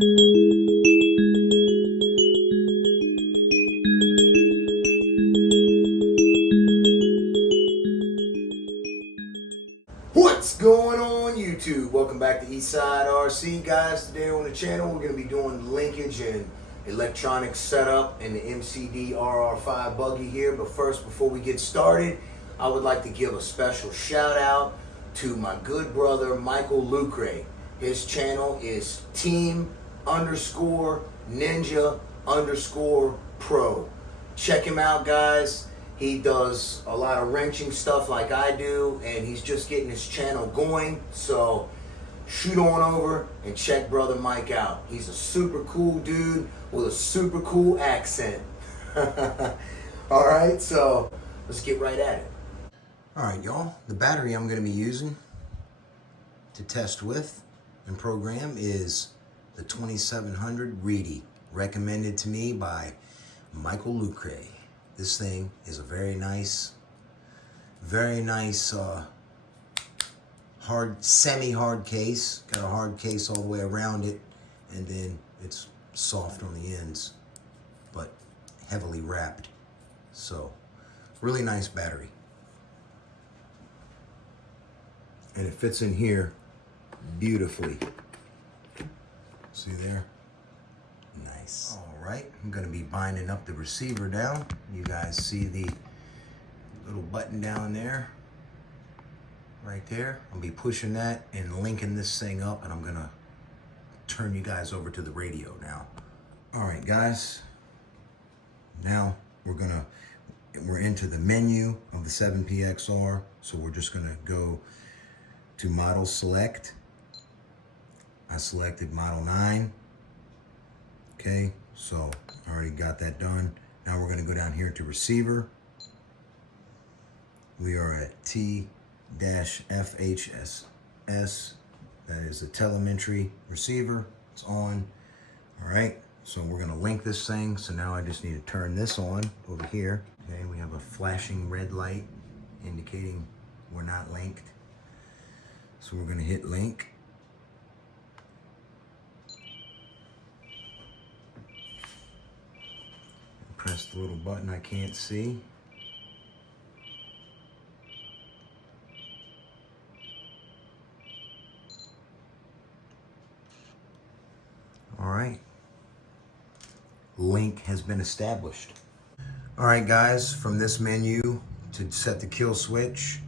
What's going on YouTube? Welcome back to Eastside RC, guys. Today on the channel we're going to be doing linkage and electronic setup in the MCD RR5 buggy here. But first, before we get started, I would like to give a special shout out to my good brother Michael Lucre. His channel is team_ninja_pro. Check him out, guys. He does a lot of wrenching stuff like I do, and he's just getting his channel going. So shoot on over and check brother Mike out. He's a super cool dude with a super cool accent. All right, so let's get right at it. All right, y'all. The battery I'm going to be using to test with and program is the 2700 Reedy, recommended to me by Michael Lucre. This thing is a very nice hard, semi-hard case. Got a hard case all the way around it, and then it's soft on the ends, but heavily wrapped. So, really nice battery. And it fits in here beautifully. See there? Nice. All right, I'm gonna be binding up the receiver down. You guys see the little button down there, right there. I'll be pushing that and linking this thing up, and I'm gonna turn you guys over to the radio now. All right, guys. Now we're into the menu of the 7PXR. So we're just gonna go to model select. I selected model 9. Okay, so I already got that done. Now we're going to go down here to receiver. We are at T-FHSS. That is a telemetry receiver. It's on. All right, so we're going to link this thing. So now I just need to turn this on over here. Okay, we have a flashing red light indicating we're not linked. So we're going to hit link. Press the little button I can't see. All right. Link has been established. All right, guys, from this menu to set the kill switch,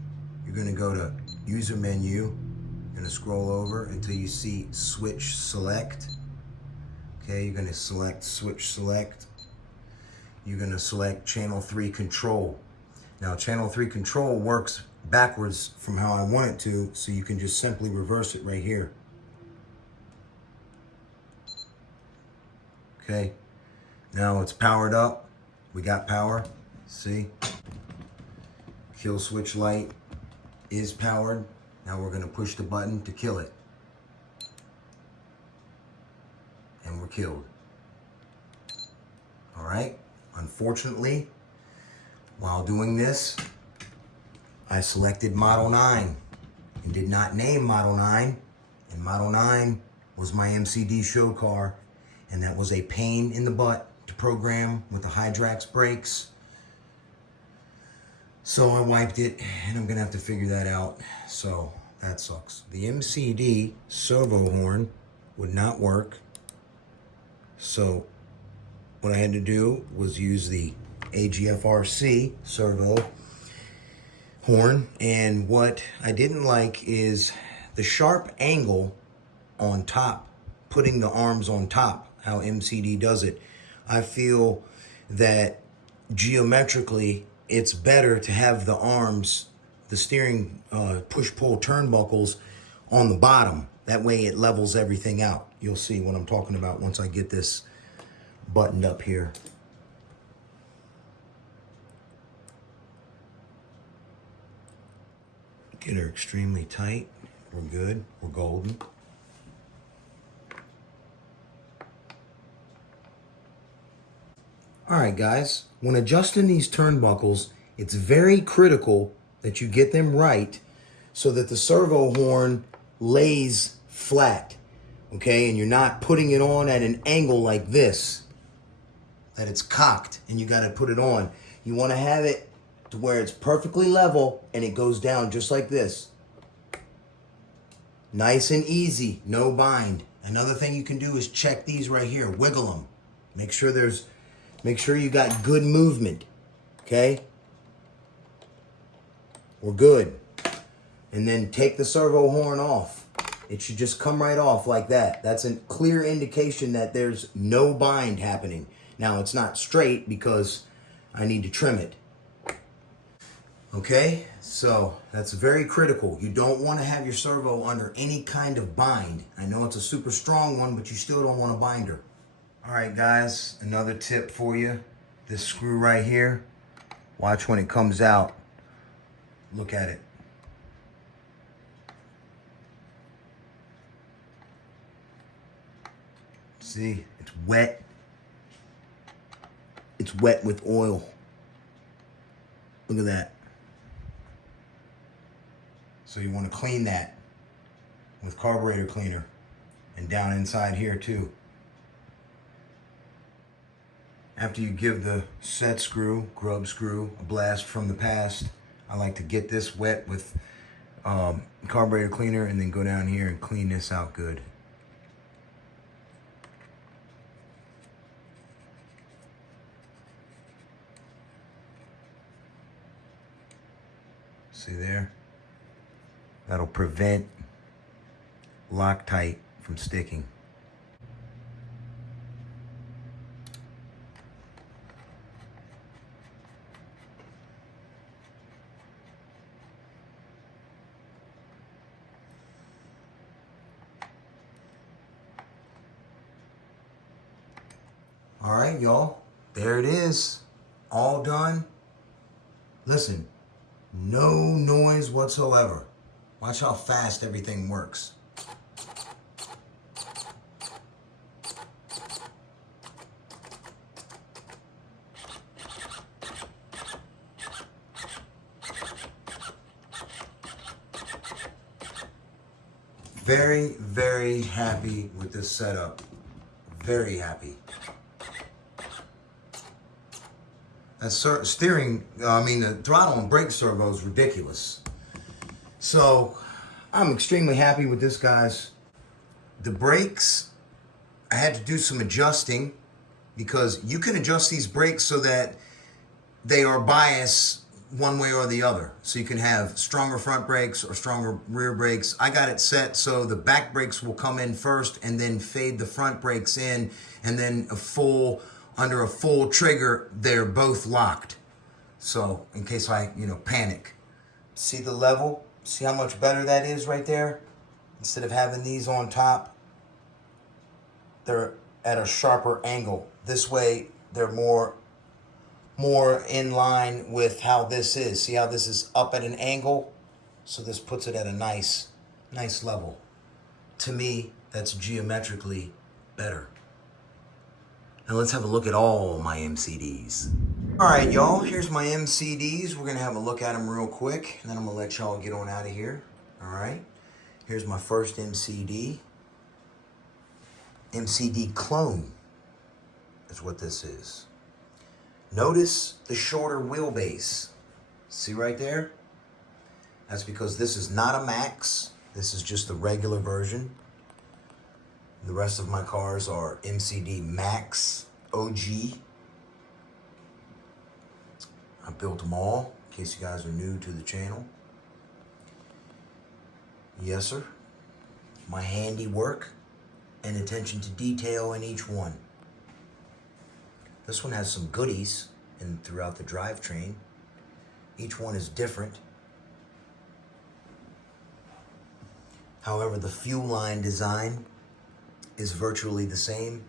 you're going to go to user menu. You're going to scroll over until you see switch select. Okay, you're going to select switch select. You're going to select channel 3 control. Now channel 3 control works backwards from how I want it to, so you can just simply reverse it right here. Okay, now it's powered up. We got power, see? Kill switch light is powered. Now we're going to push the button to kill it. And we're killed. All right. Unfortunately, while doing this, I selected Model 9 and did not name Model 9. And Model 9 was my MCD show car, and that was a pain in the butt to program with the Hydrax brakes. So I wiped it, and I'm gonna have to figure that out. So that sucks. The MCD servo horn would not work. So what I had to do was use the AGFRC servo horn, and what I didn't like is the sharp angle on top, putting the arms on top, how MCD does it. I feel that geometrically it's better to have the arms, the steering push-pull turnbuckles on the bottom. That way it levels everything out. You'll see what I'm talking about once I get this buttoned up here. Get her extremely tight. We're good. We're golden. All right, guys. When adjusting these turnbuckles, it's very critical that you get them right so that the servo horn lays flat. okay? And you're not putting it on at an angle like this, that it's cocked and you gotta put it on. You wanna have it to where it's perfectly level and it goes down just like this. Nice and easy, no bind. Another thing you can do is check these right here, wiggle them. Make sure you got good movement, okay? We're good. And then take the servo horn off. It should just come right off like that. That's a clear indication that there's no bind happening. Now it's not straight because I need to trim it. Okay, so that's very critical. You don't want to have your servo under any kind of bind. I know it's a super strong one, but you still don't want a binder. All right, guys, another tip for you. This screw right here, watch when it comes out. Look at it. See, it's wet. It's wet with oil. Look at that. So you want to clean that with carburetor cleaner and down inside here too. After you give the set screw, grub screw, a blast from the past, I like to get this wet with carburetor cleaner and then go down here and clean this out good. See there? That'll prevent Loctite from sticking. All right, y'all, there it is, all done. Listen, no noise whatsoever. Watch how fast everything works. Very, very happy with this setup. Very happy. That the throttle and brake servo is ridiculous. So I'm extremely happy with this, guys. The brakes, I had to do some adjusting because you can adjust these brakes so that they are biased one way or the other. So you can have stronger front brakes or stronger rear brakes. I got it set so the back brakes will come in first and then fade the front brakes in, and then under a full trigger, they're both locked. So in case I, panic. See the level? See how much better that is right there? Instead of having these on top, they're at a sharper angle. This way, they're more in line with how this is. See how this is up at an angle? So this puts it at a nice level. To me, that's geometrically better. Now let's have a look at all my MCDs. All right, y'all, here's my MCDs. We're gonna have a look at them real quick, and then I'm gonna let y'all get on out of here. All right, here's my first MCD. MCD clone is what this is. Notice the shorter wheelbase. See right there? That's because this is not a Max. This is just the regular version. The rest of my cars are MCD Max OG. I built them all, in case you guys are new to the channel. Yes, sir. My handiwork and attention to detail in each one. This one has some goodies throughout the drivetrain. Each one is different. However, the fuel line design is virtually the same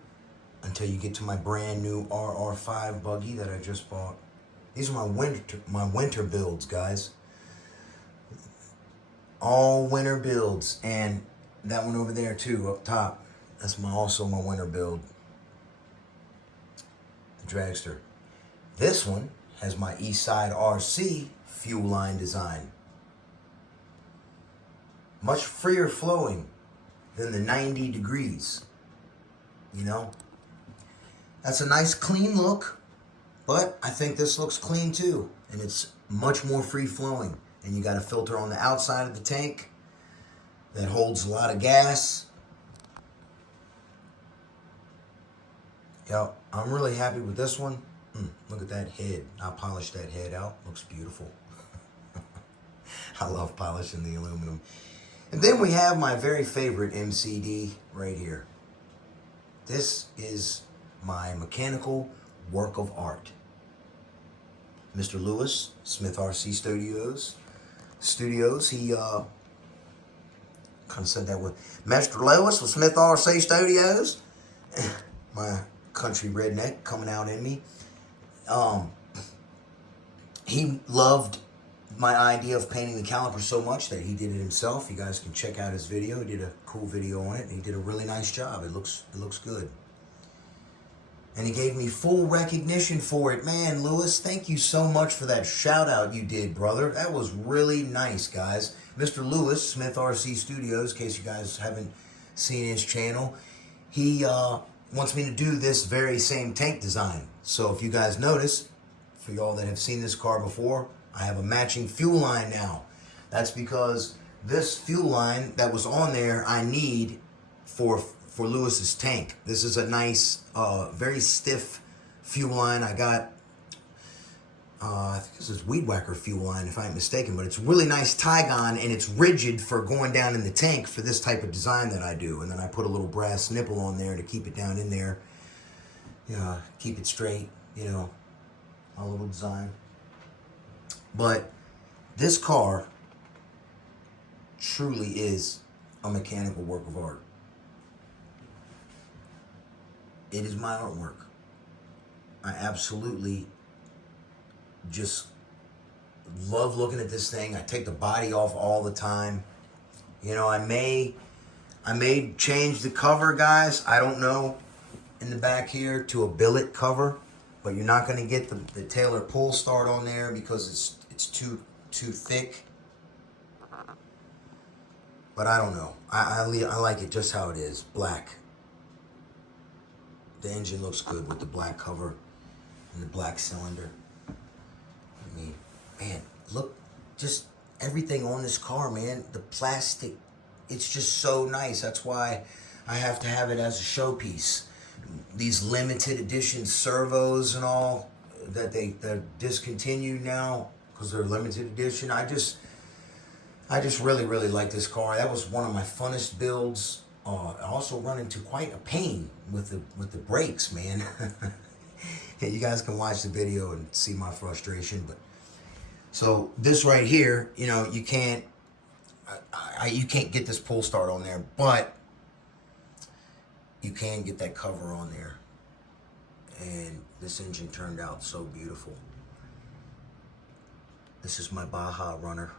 until you get to my brand new RR5 buggy that I just bought. These are my winter builds, guys. All winter builds, and that one over there too, up top. That's also my winter build. The dragster. This one has my Eastside RC fuel line design. Much freer flowing. than the 90 degrees. You know, that's a nice clean look, but I think this looks clean too, and it's much more free flowing. And you got a filter on the outside of the tank that holds a lot of gas. Yo, I'm really happy with this one. Look at that head. I polished that head out. Looks beautiful. I love polishing the aluminum. And then we have my very favorite MCD right here. This is my mechanical work of art. Mr. Lewis, Smith RC Studios, he kind of said that with Mr. Lewis with Smith RC Studios. My country redneck coming out in me. He loved my idea of painting the caliper so much that he did it himself. You guys can check out his video. He did a cool video on it, and he did a really nice job. It looks good. And he gave me full recognition for it. Man, Lewis, thank you so much for that shout out you did, brother. That was really nice, guys. Mr. Lewis, Smith RC Studios, in case you guys haven't seen his channel, he wants me to do this very same tank design. So if you guys notice, for y'all that have seen this car before, I have a matching fuel line now. That's because this fuel line that was on there, I need for Lewis's tank. This is a nice, very stiff fuel line. I got, I think this is Weed Whacker fuel line if I'm mistaken, but it's really nice Tygon, and it's rigid for going down in the tank for this type of design that I do. And then I put a little brass nipple on there to keep it down in there. Keep it straight, you know, a little design. But this car truly is a mechanical work of art. It is my artwork. I absolutely just love looking at this thing. I take the body off all the time. You know, I may change the cover, guys. I don't know, in the back here to a billet cover, but you're not going to get the Taylor pull start on there because it's too thick. But I don't know. I like it just how it is, black. The engine looks good with the black cover and the black cylinder. I mean, man, look, just everything on this car, man. The plastic, it's just so nice. That's why I have to have it as a showpiece. These limited edition servos and all that they're discontinued now because they're limited edition. I just really like this car. That was one of my funnest builds. I also run into quite a pain with the brakes, man. Yeah, you guys can watch the video and see my frustration. But so this right here, you know, you can't get this pull start on there, but you can get that cover on there. And this engine turned out so beautiful. This is my Baja runner.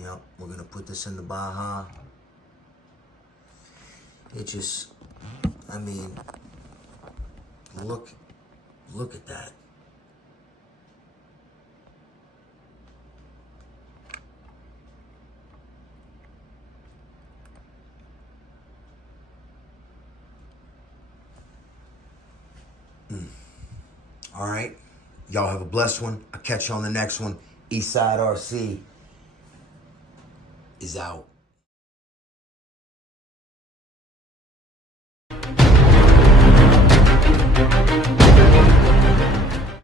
Yep, we're gonna put this in the Baja. It just, I mean, look at that. All right, y'all have a blessed one. I'll catch you on the next one. Eastside RC is out.